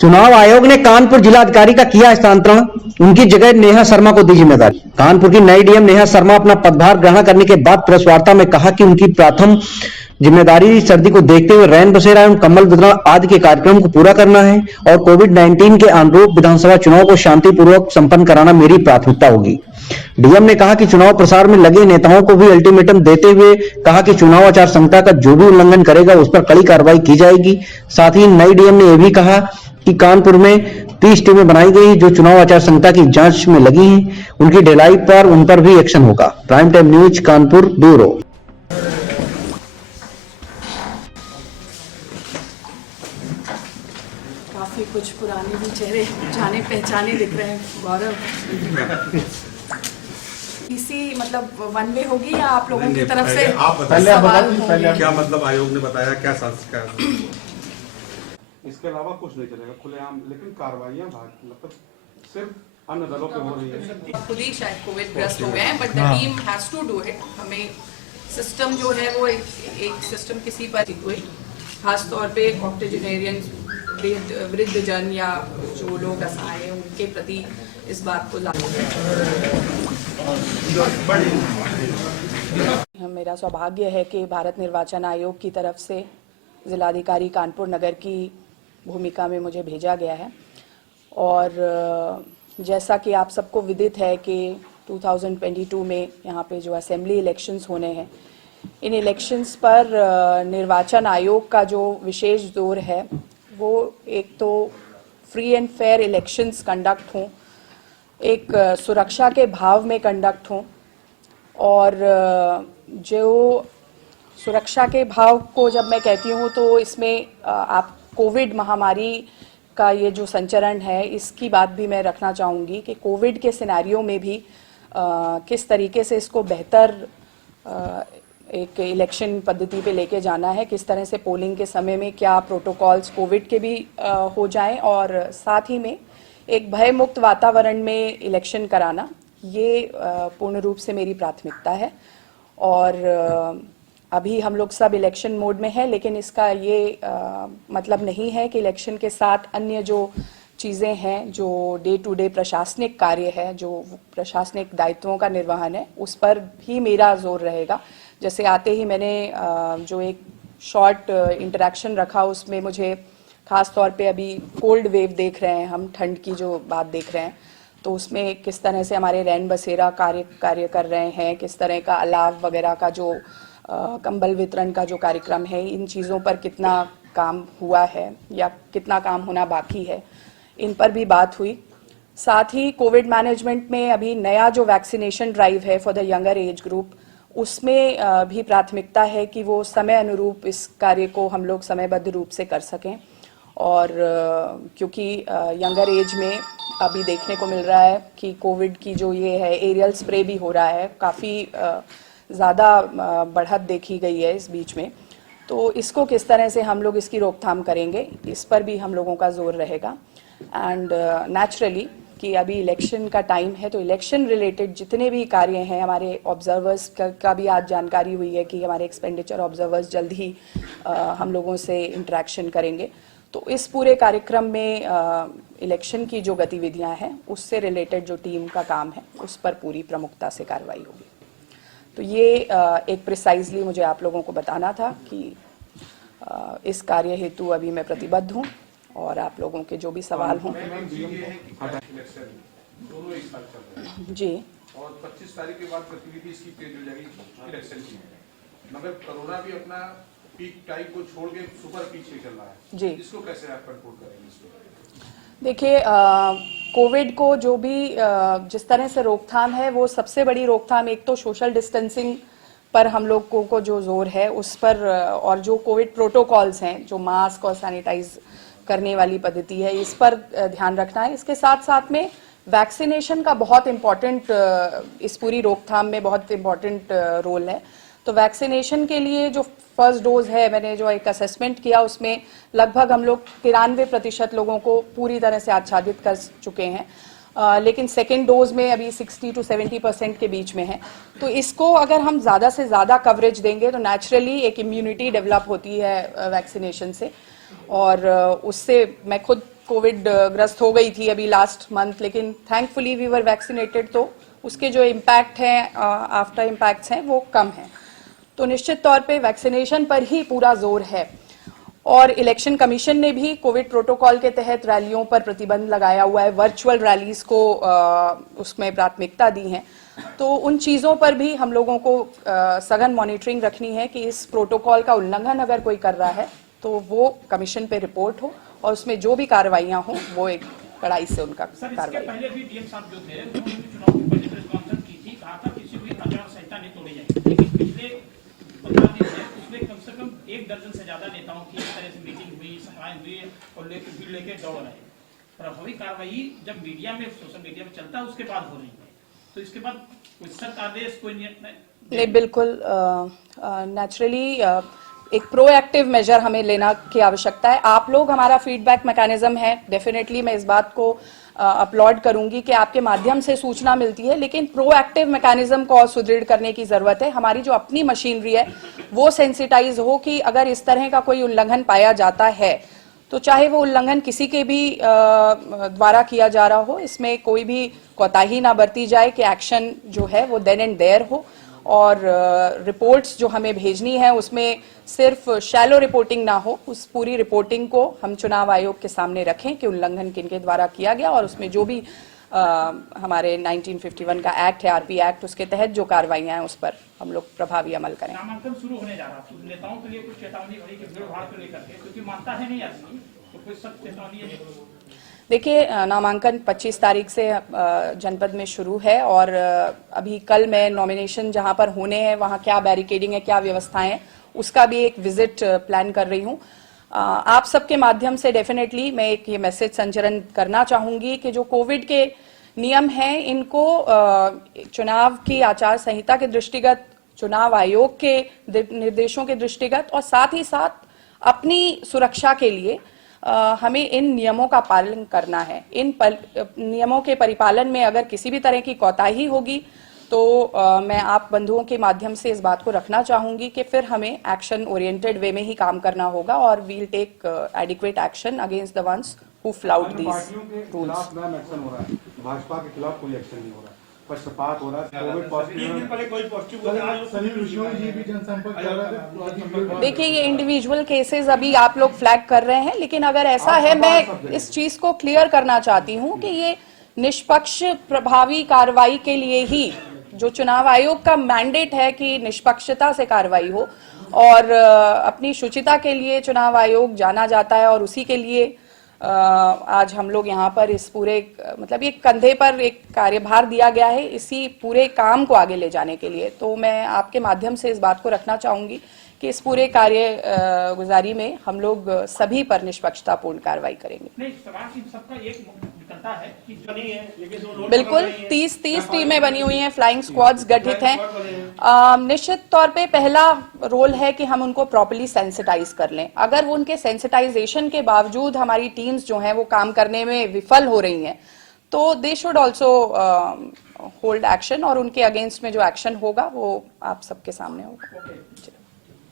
चुनाव आयोग ने कानपुर जिलाधिकारी का किया स्थानांतरण, उनकी जगह नेहा शर्मा को दी जिम्मेदारी। कानपुर की नई डीएम नेहा शर्मा अपना पदभार ग्रहण करने के बाद प्रेस वार्ता में कहा कि उनकी प्रथम जिम्मेदारी सर्दी को देखते हुए रैन बसेरा एवं कम्बल वितरण आदि के कार्यक्रम को पूरा करना है और कोविड-19 के अनुरूप विधानसभा चुनाव को शांतिपूर्वक संपन्न कराना मेरी प्राथमिकता होगी। डीएम ने कहा कि चुनाव प्रसार में लगे नेताओं को भी अल्टीमेटम देते हुए कहा कि चुनाव आचार संहिता का जो भी उल्लंघन करेगा उस पर कड़ी कार्रवाई की जाएगी। साथ ही नई डीएम ने यह भी कहा कि कानपुर में 30 टीमें बनाई गई जो चुनाव आचार संहिता की जांच में लगी हैं, उनकी ढिलाई पर उन पर भी एक्शन होगा। Prime time news Kanpur bureau. काफी कुछ पुराने भी चेहरे जाने पहचाने दिख रहे हैं। गौरव, इसी मतलब वन वे होगी या आप लोगों की तरफ से सवाल होंगे? क्या मतलब आयोग ने बताया क्या इसके अलावा कुछ नहीं चलेगा खुलेआम, लेकिन कार्रवाइयां मतलब सिर्फ अन्य दलों पे हो रही है। खुद ही शायद कोविड ग्रस्त हो गए हैं, but the team has to do it. हमें सिस्टम जो है वो एक सिस्टम किसी पर हुई, खास तौर पे ऑक्टोजेनेरियन वृद्धजन या जो लोग असहाय हैं उनके प्रति इस बात को मेरा सौभाग्य है कि भारत निर्वाचन आयोग की तरफ से जिलाधिकारी कानपुर नगर की भूमिका में मुझे भेजा गया है। और जैसा कि आप सबको विदित है कि 2022 में यहाँ पे जो असेंबली इलेक्शंस होने हैं, इन इलेक्शंस पर निर्वाचन आयोग का जो विशेष जोर है वो एक तो free and fair elections conduct हों, एक सुरक्षा के भाव में कंडक्ट हों, और जो सुरक्षा के भाव को जब मैं कहती हूँ तो इसमें आप कोविड महामारी का ये जो संचरण है इसकी बात भी मैं रखना चाहूँगी कि कोविड के सिनेरियो में भी किस तरीके से इसको बेहतर एक इलेक्शन पद्धति पे लेके जाना है, किस तरह से पोलिंग के समय में क्या प्रोटोकॉल्स कोविड के भी हो जाएं और साथ ही में एक भय मुक्त वातावरण में इलेक्शन कराना, ये पूर्ण रूप से मेरी प्राथमिकता है। और अभी हम लोग सब इलेक्शन मोड में है, लेकिन इसका ये मतलब नहीं है कि इलेक्शन के साथ अन्य जो चीज़ें हैं, जो डे टू डे प्रशासनिक कार्य है, जो प्रशासनिक दायित्वों का निर्वहन है, उस पर भी मेरा जोर रहेगा। जैसे आते ही मैंने जो एक शॉर्ट इंटरेक्शन रखा, उसमें मुझे खास तौर पे अभी कोल्ड वेव देख रहे हैं हम, ठंड की जो बात देख रहे हैं, तो उसमें किस तरह से हमारे रैन बसेरा कार्य कर रहे हैं, किस तरह का अलाव वगैरह का जो कंबल वितरण का जो कार्यक्रम है, इन चीज़ों पर कितना काम हुआ है या कितना काम होना बाकी है, इन पर भी बात हुई। साथ ही कोविड मैनेजमेंट में अभी नया जो वैक्सीनेशन ड्राइव है for the younger age group, उसमें भी प्राथमिकता है कि वो समय अनुरूप इस कार्य को हम लोग समयबद्ध रूप से कर सकें। और क्योंकि यंगर एज में अभी देखने को मिल रहा है कि कोविड की जो ये है एरियल स्प्रे भी हो रहा है, काफ़ी ज़्यादा बढ़त देखी गई है इस बीच में, तो इसको किस तरह से हम लोग इसकी रोकथाम करेंगे, इस पर भी हम लोगों का जोर रहेगा। एंड नेचुरली कि अभी इलेक्शन का टाइम है, तो इलेक्शन रिलेटेड जितने भी कार्य हैं, हमारे ऑब्जर्वर्स का भी आज जानकारी हुई है कि हमारे एक्सपेंडिचर ऑब्जर्वर्स जल्द ही हम लोगों से इंटरेक्शन करेंगे, तो इस पूरे कार्यक्रम में इलेक्शन की जो गतिविधियां हैं उससे रिलेटेड जो टीम का काम है उस पर पूरी प्रमुखता से कार्रवाई होगी। तो ये एक प्रिसाइजली मुझे आप लोगों को बताना था कि इस कार्य हेतु अभी मैं प्रतिबद्ध हूँ और आप लोगों के जो भी सवाल हों। जी, और 25 तारीख के बाद गतिविधि इसकी तेज हो जाएगी इलेक्शन की, मगर कोरोना भी अपना पीक टाइम को छोड़ के सुपर पीक से चल रहा है जी, इसको कैसे आप कंट्रोल करेंगे? देखिए कोविड को जो भी जिस तरह से रोकथाम है, वो सबसे बड़ी रोकथाम एक तो सोशल डिस्टेंसिंग पर हम लोगों को जो जोर है उस पर, और जो कोविड प्रोटोकॉल्स हैं, जो मास्क और सैनिटाइज करने वाली पद्धति है, इस पर ध्यान रखना है। इसके साथ साथ में वैक्सीनेशन का बहुत इम्पोर्टेंट इस पूरी रोकथाम में बहुत इम्पोर्टेंट रोल है। तो वैक्सीनेशन के लिए जो फर्स्ट डोज है, मैंने जो एक असेसमेंट किया उसमें लगभग हम लोग 93% लोगों को पूरी तरह से आच्छादित कर चुके हैं, लेकिन सेकेंड डोज में अभी 60 to 70% के बीच में है। तो इसको अगर हम ज़्यादा से ज़्यादा कवरेज देंगे तो नेचुरली एक इम्यूनिटी डेवलप होती है वैक्सीनेशन से, और उससे मैं खुद कोविड ग्रस्त हो गई थी अभी लास्ट मंथ, लेकिन थैंकफुली वी वर वैक्सीनेटेड, तो उसके जो इम्पैक्ट हैं, आफ्टर इम्पैक्ट्स हैं, वो कम हैं। तो निश्चित तौर पे वैक्सीनेशन पर ही पूरा जोर है। और इलेक्शन कमीशन ने भी कोविड प्रोटोकॉल के तहत रैलियों पर प्रतिबंध लगाया हुआ है, वर्चुअल रैलीज को उसमें प्राथमिकता दी है। तो उन चीज़ों पर भी हम लोगों को सघन मॉनिटरिंग रखनी है कि इस प्रोटोकॉल का उल्लंघन अगर कोई कर रहा है तो वो कमीशन पे रिपोर्ट हो और उसमें जो भी कार्रवाइयां हो वो एक कड़ाई से उनका कार्रवाई। पहले भी डीएम साहब जो थे उन्होंने चुनाव की पहले प्रेस कॉन्फ्रेंस की थी, कहा था किसी भी आचार संहिता नहीं तोड़ी जाएगी, लेकिन पिछले 15 दिन से उसमें कम से कम 1 दर्जन से ज्यादा नेताओं की इस तरह से मीटिंग हुई, सभाएं हुई और भीड़ लेके दौड़ रहे। प्रभावी कार्रवाई जब मीडिया में, सोशल मीडिया में चलता है उसके बाद हो रही है, तो इसके बाद कोई सख्त आदेश, कोई नहीं, बिल्कुल नेचुरली एक प्रोएक्टिव मेजर हमें लेना की आवश्यकता है। आप लोग हमारा फीडबैक मैकेनिज्म है, डेफिनेटली मैं इस बात को अपलॉड करूंगी कि आपके माध्यम से सूचना मिलती है, लेकिन प्रोएक्टिव मैकेनिज्म को और सुदृढ़ करने की जरूरत है। हमारी जो अपनी मशीनरी है वो सेंसिटाइज हो कि अगर इस तरह का कोई उल्लंघन पाया जाता है तो चाहे वो उल्लंघन किसी के भी द्वारा किया जा रहा हो, इसमें कोई भी कोताही ना बरती जाए, कि एक्शन जो है वो देन एंड देयर हो। और रिपोर्ट्स जो हमें भेजनी है उसमें सिर्फ शैलो रिपोर्टिंग ना हो, उस पूरी रिपोर्टिंग को हम चुनाव आयोग के सामने रखें कि उल्लंघन किनके द्वारा किया गया, और उसमें जो भी हमारे 1951 का एक्ट है, आरपी एक्ट, उसके तहत जो कार्रवाइयां हैं उस पर हम लोग प्रभावी अमल करें। नामांकन शुरू होने जा रहा है, नेताओं के लिए कुछ चेतावनी भरी कि भीड़ भाड़ को लेकर के, क्योंकि मानता है नहीं आदमी, तो कोई सख्त चेतावनी है? देखिए, नामांकन 25 तारीख से जनपद में शुरू है, और अभी कल मैं नॉमिनेशन जहां पर होने हैं वहां क्या बैरिकेडिंग है, क्या व्यवस्थाएं हैं, उसका भी एक विजिट प्लान कर रही हूं। आप सबके माध्यम से डेफिनेटली मैं एक ये मैसेज संचरण करना चाहूंगी कि जो कोविड के नियम हैं इनको चुनाव की आचार संहिता के दृष्टिगत, चुनाव आयोग के निर्देशों के दृष्टिगत, और साथ ही साथ अपनी सुरक्षा के लिए हमें इन नियमों का पालन करना है। इन नियमों के परिपालन में अगर किसी भी तरह की कोताही होगी तो मैं आप बंधुओं के माध्यम से इस बात को रखना चाहूंगी कि फिर हमें एक्शन ओरिएंटेड वे में ही काम करना होगा, और we'll take adequate action against the ones who flout these rules. Bhajpa के खिलाफ कोई एक्शन नहीं हो रहा, पक्षपात हो रहा है, कोविड पॉजिटिव। देखिए, ये इंडिविजुअल केसेस अभी आप लोग फ्लैग कर रहे हैं, लेकिन अगर ऐसा है, मैं इस चीज को क्लियर करना चाहती हूं कि ये निष्पक्ष प्रभावी कार्रवाई के लिए ही, जो चुनाव आयोग का मैंडेट है कि निष्पक्षता से कार्रवाई हो, और अपनी शुचिता के लिए चुनाव आयोग जाना जाता है, और उसी के लिए आज हम लोग यहाँ पर इस पूरे, मतलब ये कंधे पर एक कार्यभार दिया गया है इसी पूरे काम को आगे ले जाने के लिए। तो मैं आपके माध्यम से इस बात को रखना चाहूंगी कि इस पूरे कार्य गुजारी में हम लोग सभी पर निष्पक्षतापूर्ण कार्रवाई करेंगे। नहीं, सबका एक निकलता है कि बनी है, लेकिन बिल्कुल 30 टीमें बनी हुई हैं, फ्लाइंग स्क्वाड्स गठित हैं। निश्चित तौर पे पहला रोल है कि हम उनको प्रॉपर्ली सेंसिटाइज कर लें। अगर वो उनके सेंसिटाइजेशन के बावजूद हमारी टीम्स जो हैं वो काम करने में विफल हो रही हैं तो they should also hold action, और उनके अगेंस्ट में जो एक्शन होगा वो आप सबके सामने होगा।